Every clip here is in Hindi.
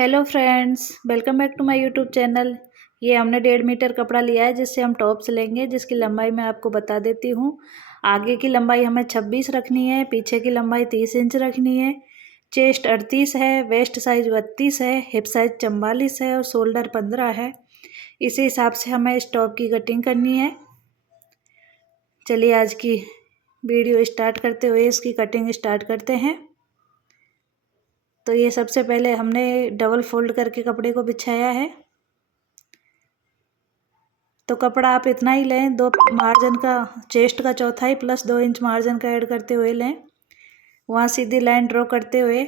Hello friends, welcome back to my YouTube channel. ये हमने 1.5 मीटर कपड़ा लिया है जिससे हम टॉप्स लेंगे, जिसकी लंबाई मैं आपको बता देती हूँ। आगे की लंबाई हमें 26 रखनी है, पीछे की लंबाई 30 इंच रखनी है। चेस्ट 38 है, वेस्ट साइज 32 है, हिप साइज 44 है और शोल्डर 15 है। इसी हिसाब से हमें इस टॉप की कटिंग करनी है। चलिए आज की वीडियो स्टार्ट करते हुए इसकी कटिंग स्टार्ट करते हैं। तो ये सबसे पहले हमने डबल फोल्ड करके कपड़े को बिछाया है। तो कपड़ा आप इतना ही लें, 2 मार्जिन का, चेस्ट का चौथाई प्लस 2 इंच मार्जिन का ऐड करते हुए लें। वहाँ सीधी लाइन ड्रॉ करते हुए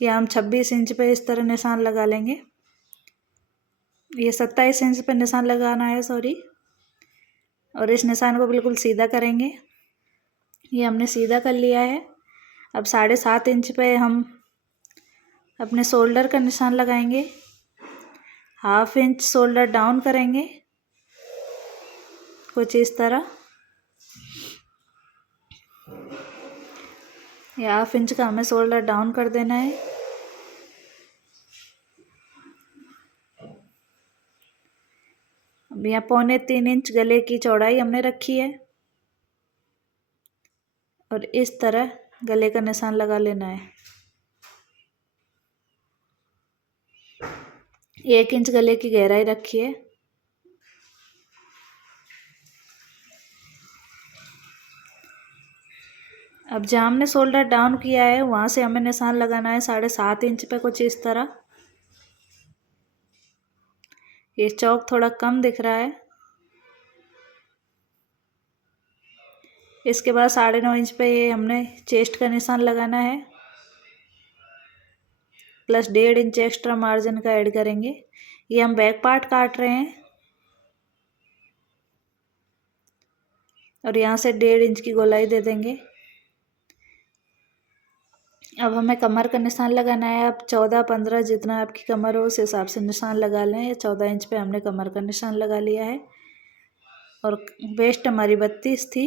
या हम 26 इंच पे इस तरह निशान लगा लेंगे। ये 27 इंच पे निशान लगाना है, सॉरी। और इस निशान को बिल्कुल सीधा करेंगे। ये हमने सीधा कर लिया है। अब 7.5 इंच पे हम अपने शोल्डर का निशान लगाएंगे। 1/2 इंच शोल्डर डाउन करेंगे, कुछ इस तरह। या 1/2 इंच का हमें शोल्डर डाउन कर देना है। अब यहाँ 3.25 इंच गले की चौड़ाई हमने रखी है और इस तरह गले का निशान लगा लेना है। 1 इंच गले की गहराई रखी है। अब जहाँ हमने शोल्डर डाउन किया है वहाँ से हमें निशान लगाना है 7.5 इंच पे, कुछ इस तरह। ये चौक थोड़ा कम दिख रहा है। इसके बाद 9.5 इंच पे ये हमने चेस्ट का निशान लगाना है, प्लस 1.5 इंच एक्स्ट्रा मार्जिन का ऐड करेंगे। ये हम बैक पार्ट काट रहे हैं और यहाँ से 1.5 इंच की गोलाई दे देंगे। अब हमें कमर का निशान लगाना है। अब 14-15 जितना आपकी कमर हो उस हिसाब से निशान लगा लें। 14 इंच पे हमने कमर का निशान लगा लिया है और वेस्ट हमारी 32 थी,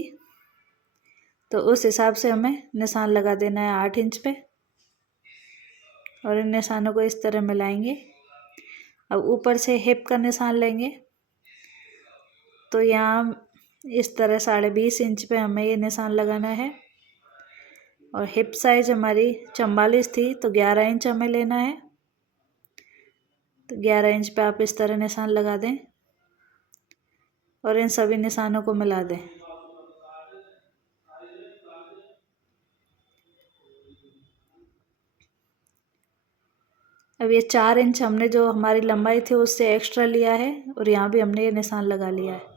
तो उस हिसाब से हमें निशान लगा देना है 8 इंच पे। और इन निशानों को इस तरह मिलाएंगे। अब ऊपर से हिप का निशान लेंगे। तो यहाँ इस तरह 20.5 इंच पे हमें ये निशान लगाना है। और हिप साइज हमारी 44 थी, तो 11 इंच हमें लेना है। तो 11 इंच पे आप इस तरह निशान लगा दें और इन सभी निशानों को मिला दें। अब ये 4 इंच हमने जो हमारी लंबाई थी उससे एक्स्ट्रा लिया है और यहाँ भी हमने ये निशान लगा लिया है।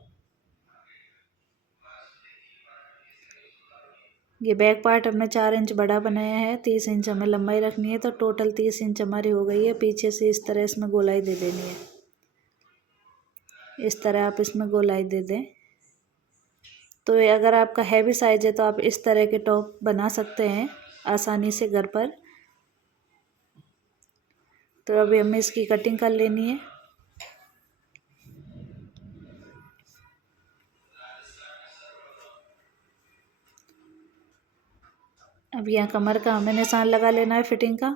ये बैक पार्ट हमने 4 इंच बड़ा बनाया है। 30 इंच हमें लंबाई रखनी है, तो टोटल 30 इंच हमारी हो गई है। पीछे से इस तरह इसमें गोलाई दे देनी है। इस तरह आप इसमें गोलाई दे दें। तो ये अगर आपका हैवी साइज है तो आप इस तरह के टॉप बना सकते हैं आसानी से घर पर। तो अभी हमें इसकी कटिंग कर लेनी है। अब यहाँ कमर का हमें निशान लगा लेना है फिटिंग का,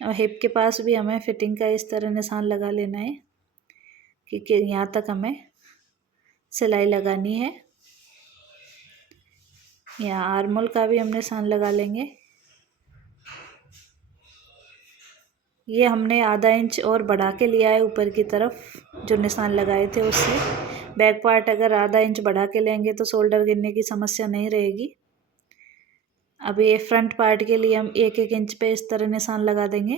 और हिप के पास भी हमें फिटिंग का इस तरह निशान लगा लेना है कि यहाँ तक हमें सिलाई लगानी है। यहाँ आर्मोल का भी हम निशान लगा लेंगे। ये हमने आधा इंच और बढ़ा के लिया है ऊपर की तरफ, जो निशान लगाए थे उससे। बैक पार्ट अगर आधा इंच बढ़ा के लेंगे तो शोल्डर गिरने की समस्या नहीं रहेगी। अब ये फ्रंट पार्ट के लिए हम 1-1 इंच पे इस तरह निशान लगा देंगे।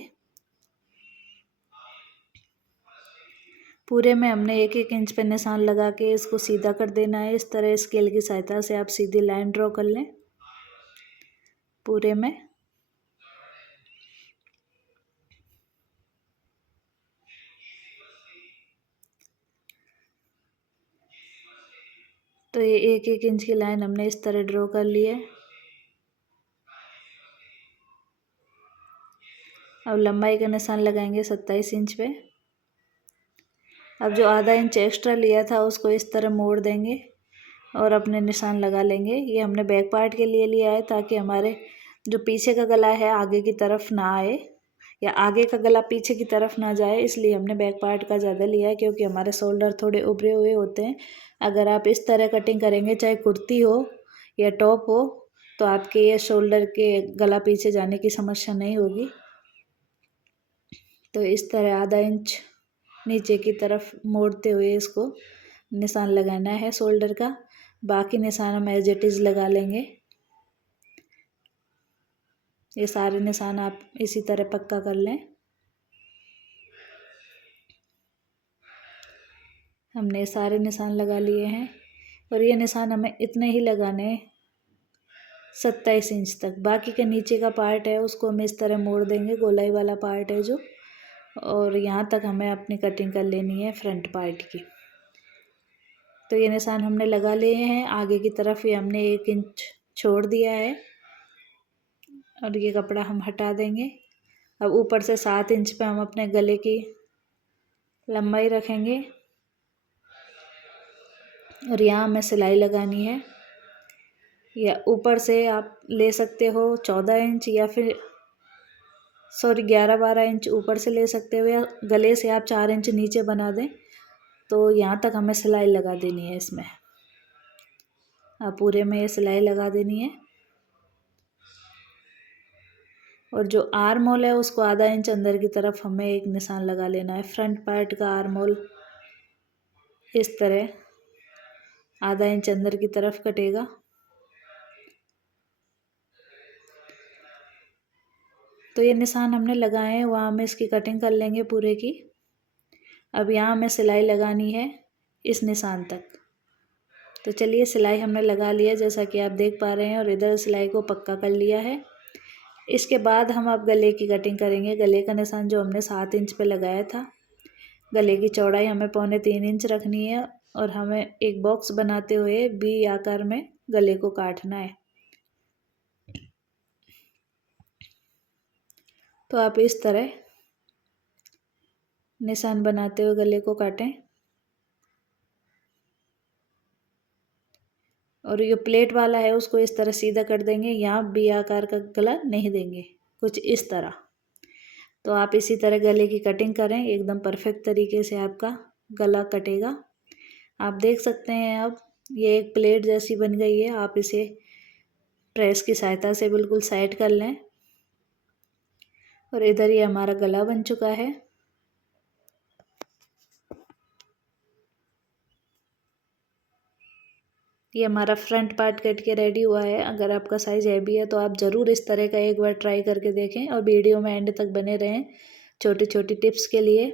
पूरे में हमने 1-1 इंच पे निशान लगा के इसको सीधा कर देना है। इस तरह स्केल की सहायता से आप सीधी लाइन ड्रॉ कर लें पूरे में। तो ये 1-1 इंच की लाइन हमने इस तरह ड्रॉ कर ली है। अब लंबाई का निशान लगाएंगे 27 इंच पे। अब जो आधा इंच एक्स्ट्रा लिया था उसको इस तरह मोड़ देंगे और अपने निशान लगा लेंगे। ये हमने बैक पार्ट के लिए लिया है ताकि हमारे जो पीछे का गला है आगे की तरफ ना आए। या आगे का गला पीछे की तरफ ना जाए, इसलिए हमने बैक पार्ट का ज़्यादा लिया है, क्योंकि हमारे शोल्डर थोड़े उभरे हुए होते हैं। अगर आप इस तरह कटिंग करेंगे, चाहे कुर्ती हो या टॉप हो, तो आपके ये शोल्डर के गला पीछे जाने की समस्या नहीं होगी। तो इस तरह आधा इंच नीचे की तरफ मोड़ते हुए इसको निशान लगाना है शोल्डर का। बाकी निशान हम एज इट इज़ लगा लेंगे। ये सारे निशान आप इसी तरह पक्का कर लें। हमने सारे निशान लगा लिए हैं और ये निशान हमें इतने ही लगाने हैं 27 इंच तक। बाकी के नीचे का पार्ट है उसको हम इस तरह मोड़ देंगे, गोलाई वाला पार्ट है जो, और यहाँ तक हमें अपनी कटिंग कर लेनी है फ्रंट पार्ट की। तो ये निशान हमने लगा लिए हैं। आगे की तरफ ये हमने 1 इंच छोड़ दिया है और ये कपड़ा हम हटा देंगे। अब ऊपर से 7 इंच पे हम अपने गले की लंबाई रखेंगे और यहाँ हमें सिलाई लगानी है। या ऊपर से आप ले सकते हो 14 इंच या फिर 11-12 इंच ऊपर से ले सकते हो, या गले से आप 4 इंच नीचे बना दें। तो यहाँ तक हमें सिलाई लगा देनी है इसमें। पूरे में ये सिलाई लगा देनी है। और जो आर्म होल है उसको आधा इंच अंदर की तरफ हमें एक निशान लगा लेना है। फ्रंट पार्ट का आर्म होल इस तरह आधा इंच अंदर की तरफ कटेगा। तो ये निशान हमने लगाए हैं, वहाँ हम इसकी कटिंग कर लेंगे पूरे की। अब यहाँ हमें सिलाई लगानी है इस निशान तक। तो चलिए सिलाई हमने लगा लिया जैसा कि आप देख पा रहे हैं, और इधर सिलाई को पक्का कर लिया है। इसके बाद हम अब गले की कटिंग करेंगे। गले का निशान जो हमने 7 इंच पे लगाया था, गले की चौड़ाई हमें 3.25 इंच रखनी है और हमें एक बॉक्स बनाते हुए वी आकार में गले को काटना है। तो आप इस तरह निशान बनाते हुए गले को काटें। और ये प्लेट वाला है उसको इस तरह सीधा कर देंगे। यहाँ वी आकार का गला नहीं देंगे, कुछ इस तरह। तो आप इसी तरह गले की कटिंग करें, एकदम परफेक्ट तरीके से आपका गला कटेगा। आप देख सकते हैं अब ये एक प्लेट जैसी बन गई है। आप इसे प्रेस की सहायता से बिल्कुल साइड कर लें। और इधर ये हमारा गला बन चुका है। ये हमारा फ्रंट पार्ट कट के रेडी हुआ है। अगर आपका साइज़ हैवी है तो आप ज़रूर इस तरह का एक बार ट्राई करके देखें और वीडियो में एंड तक बने रहें छोटी छोटी टिप्स के लिए।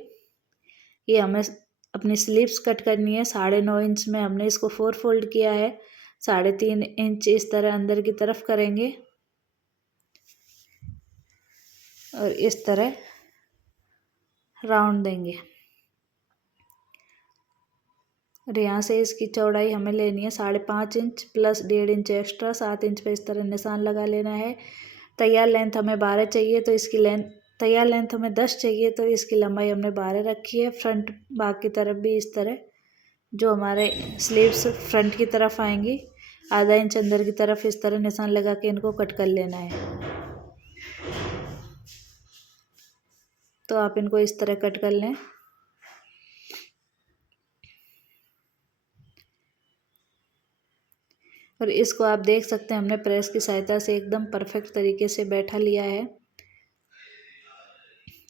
ये हमें अपनी स्लीव्स कट करनी है। 9.5 इंच में हमने इसको 4 फोल्ड किया है। 3.5 इंच इस तरह अंदर की तरफ करेंगे और इस तरह राउंड देंगे। और यहाँ से इसकी चौड़ाई हमें लेनी है 5.5 inch plus 1.5 inch extra. 7 inch पे इस तरह निशान लगा लेना है। तैयार लेंथ हमें 12 चाहिए तो इसकी तैयार लेंथ हमें 10 चाहिए तो इसकी लंबाई हमने 12 रखी है। फ्रंट बाक की तरफ भी इस तरह जो हमारे स्लीव्स फ्रंट की तरफ आएंगी, आधा इंच अंदर की तरफ इस तरह निशान लगा के इनको कट कर लेना है। तो आप इनको इस तरह कट कर लें। और इसको आप देख सकते हैं हमने प्रेस की सहायता से एकदम परफेक्ट तरीके से बैठा लिया है।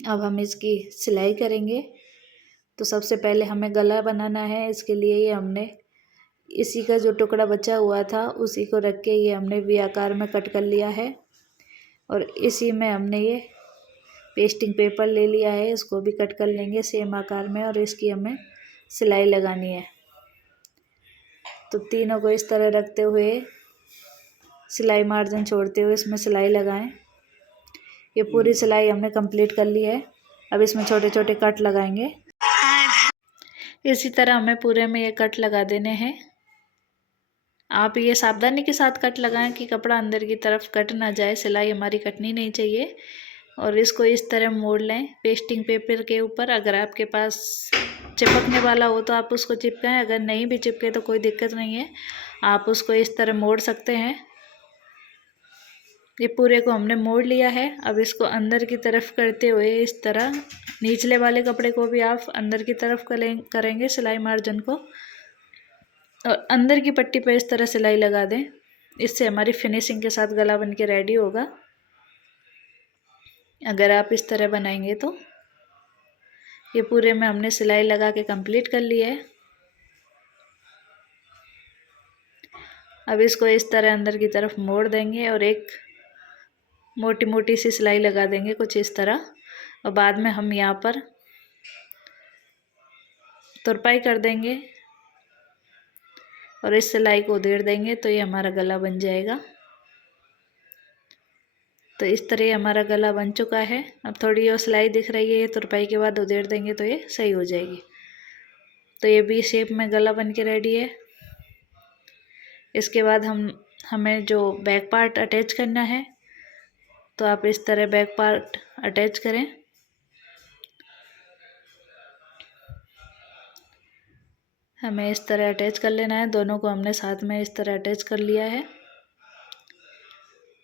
अब हम इसकी सिलाई करेंगे। तो सबसे पहले हमें गला बनाना है। इसके लिए ये हमने इसी का जो टुकड़ा बचा हुआ था उसी को रख के ये हमने वी आकार में कट कर लिया है। और इसी में हमने ये पेस्टिंग पेपर ले लिया है, इसको भी कट कर लेंगे सेम आकार में और इसकी हमें सिलाई लगानी है। तो तीनों को इस तरह रखते हुए सिलाई मार्जिन छोड़ते हुए इसमें सिलाई लगाएं। ये पूरी सिलाई हमने कंप्लीट कर ली है। अब इसमें छोटे छोटे कट लगाएंगे। इसी तरह हमें पूरे में ये कट लगा देने हैं। आप ये सावधानी के साथ कट लगाएं कि कपड़ा अंदर की तरफ कट ना जाए, सिलाई हमारी कटनी नहीं चाहिए। और इसको इस तरह मोड़ लें पेस्टिंग पेपर के ऊपर। अगर आपके पास चिपकने वाला हो तो आप उसको चिपकाएं, अगर नहीं भी चिपके तो कोई दिक्कत नहीं है, आप उसको इस तरह मोड़ सकते हैं। ये पूरे को हमने मोड़ लिया है। अब इसको अंदर की तरफ करते हुए इस तरह निचले वाले कपड़े को भी आप अंदर की तरफ करेंगे सिलाई मार्जिन को, और अंदर की पट्टी पे इस तरह सिलाई लगा दें। इससे हमारी फिनिशिंग के साथ गला बन के रेडी होगा। अगर आप इस तरह बनाएंगे तो ये पूरे में हमने सिलाई लगा के कंप्लीट कर लिया है। अब इसको इस तरह अंदर की तरफ मोड़ देंगे और एक मोटी मोटी सी सिलाई लगा देंगे कुछ इस तरह, और बाद में हम यहाँ पर तुरपाई कर देंगे और इस सिलाई को उधेड़ देंगे तो ये हमारा गला बन जाएगा। तो इस तरह ये हमारा गला बन चुका है। अब थोड़ी और सिलाई दिख रही है, ये तुरपाई के बाद उधेड़ देंगे तो ये सही हो जाएगी। तो ये भी शेप में गला बन के रेडी है। इसके बाद हमें जो बैक पार्ट अटैच करना है, तो आप इस तरह बैक पार्ट अटैच करें। हमें इस तरह अटैच कर लेना है। दोनों को हमने साथ में इस तरह अटैच कर लिया है,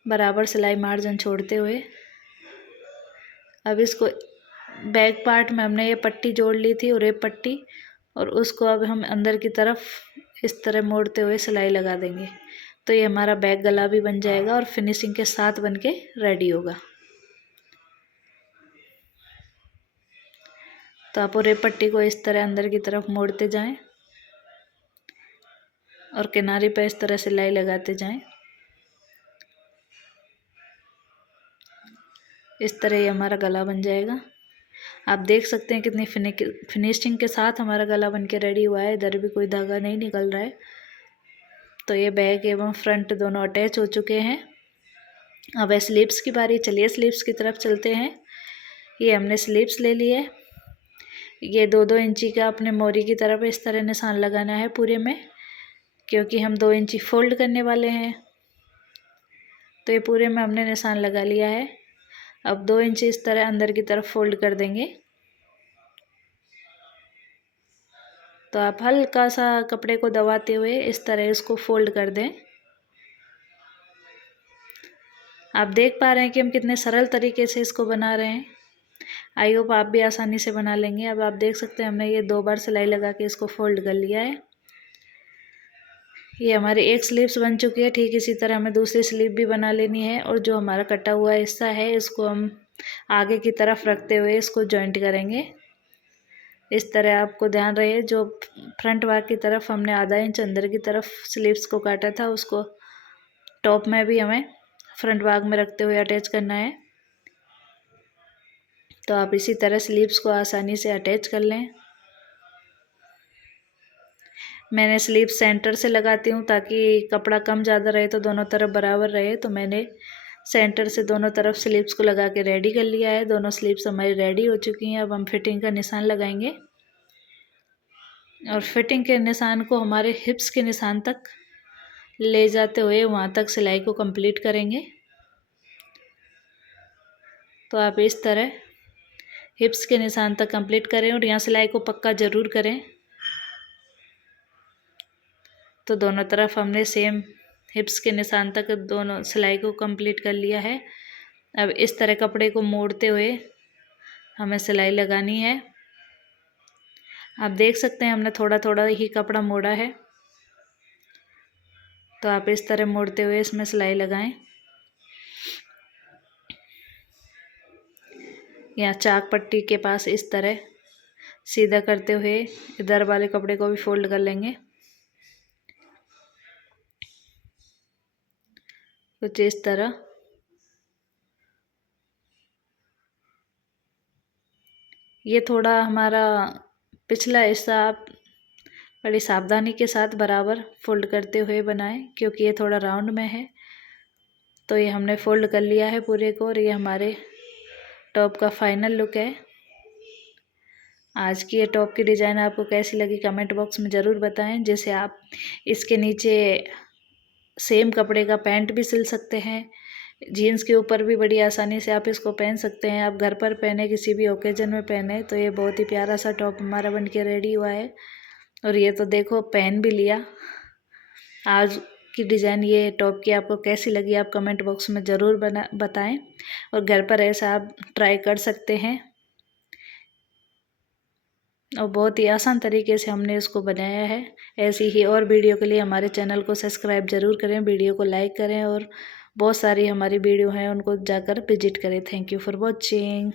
बराबर सिलाई मार्जिन छोड़ते हुए। अब इसको बैक पार्ट में हमने ये पट्टी जोड़ ली थी और ये पट्टी, और उसको अब हम अंदर की तरफ इस तरह मोड़ते हुए सिलाई लगा देंगे। तो ये हमारा बैक गला भी बन जाएगा और फिनिशिंग के साथ बन के रेडी होगा। तो आप और ये पट्टी को इस तरह अंदर की तरफ मोड़ते जाएं और किनारे पे इस तरह सिलाई लगाते जाएं। इस तरह ये हमारा गला बन जाएगा। आप देख सकते हैं कितनी फिनिशिंग के साथ हमारा गला बन के रेडी हुआ है। इधर भी कोई धागा नहीं निकल रहा है। तो ये बैक एवं फ्रंट दोनों अटैच हो चुके हैं। अब है स्लीव्स की बारी। चलिए स्लीव्स की तरफ चलते हैं। ये हमने स्लीव्स ले ली है। ये 2-2 इंची का अपने मोरी की तरफ इस तरह निशान लगाना है पूरे में, क्योंकि हम 2 इंची फोल्ड करने वाले हैं। तो ये पूरे में हमने निशान लगा लिया है। अब 2 इंची इस तरह अंदर की तरफ फोल्ड कर देंगे। तो आप हल्का सा कपड़े को दबाते हुए इस तरह इसको फोल्ड कर दें। आप देख पा रहे हैं कि हम कितने सरल तरीके से इसको बना रहे हैं। आई होप आप भी आसानी से बना लेंगे। अब आप देख सकते हैं हमने ये 2 बार सिलाई लगा के इसको फोल्ड कर लिया है। ये हमारी एक स्लीव्स बन चुकी है। ठीक इसी तरह हमें दूसरी स्लीव भी बना लेनी है, और जो हमारा कटा हुआ हिस्सा है इसको हम आगे की तरफ रखते हुए इसको जॉइंट करेंगे। इस तरह आपको ध्यान रहे, जो फ्रंट भाग की तरफ हमने आधा इंच अंदर की तरफ स्लीव्स को काटा था, उसको टॉप में भी हमें फ्रंट भाग में रखते हुए अटैच करना है। तो आप इसी तरह स्लीव्स को आसानी से अटैच कर लें। मैंने स्लीव सेंटर से लगाती हूँ ताकि कपड़ा कम ज़्यादा रहे तो दोनों तरफ बराबर रहे। तो मैंने सेंटर से दोनों तरफ स्लीव्स को लगा के रेडी कर लिया है। दोनों स्लीव्स हमारी रेडी हो चुकी हैं। अब हम फिटिंग का निशान लगाएंगे, और फिटिंग के निशान को हमारे हिप्स के निशान तक ले जाते हुए वहाँ तक सिलाई को कंप्लीट करेंगे। तो आप इस तरह हिप्स के निशान तक कंप्लीट करें और यहाँ सिलाई को पक्का ज़रूर करें। तो दोनों तरफ हमने सेम हिप्स के निशान तक दोनों सिलाई को कंप्लीट कर लिया है। अब इस तरह कपड़े को मोड़ते हुए हमें सिलाई लगानी है। आप देख सकते हैं हमने थोड़ा थोड़ा ही कपड़ा मोड़ा है। तो आप इस तरह मोड़ते हुए इसमें सिलाई लगाएं। यहाँ चाक पट्टी के पास इस तरह सीधा करते हुए इधर वाले कपड़े को भी फोल्ड कर लेंगे। कुछ इस तरह। ये थोड़ा हमारा पिछला हिस्सा आप बड़ी सावधानी के साथ बराबर फोल्ड करते हुए बनाएं, क्योंकि ये थोड़ा राउंड में है। तो ये हमने फोल्ड कर लिया है पूरे को, और ये हमारे टॉप का फाइनल लुक है। आज की ये टॉप की डिज़ाइन आपको कैसी लगी कमेंट बॉक्स में ज़रूर बताएं। जैसे आप इसके नीचे सेम कपड़े का पैंट भी सिल सकते हैं। जीन्स के ऊपर भी बड़ी आसानी से आप इसको पहन सकते हैं। आप घर पर पहने, किसी भी ओकेजन में पहने, तो ये बहुत ही प्यारा सा टॉप हमारा बन के रेडी हुआ है। और ये तो देखो पहन भी लिया। आज की डिज़ाइन ये टॉप की आपको कैसी लगी आप कमेंट बॉक्स में ज़रूर बताएं और घर पर ऐसा आप ट्राई कर सकते हैं। और बहुत ही आसान तरीके से हमने इसको बनाया है। ऐसी ही और वीडियो के लिए हमारे चैनल को सब्सक्राइब ज़रूर करें, वीडियो को लाइक करें और बहुत सारी हमारी वीडियो हैं उनको जाकर विजिट करें। Thank you for watching.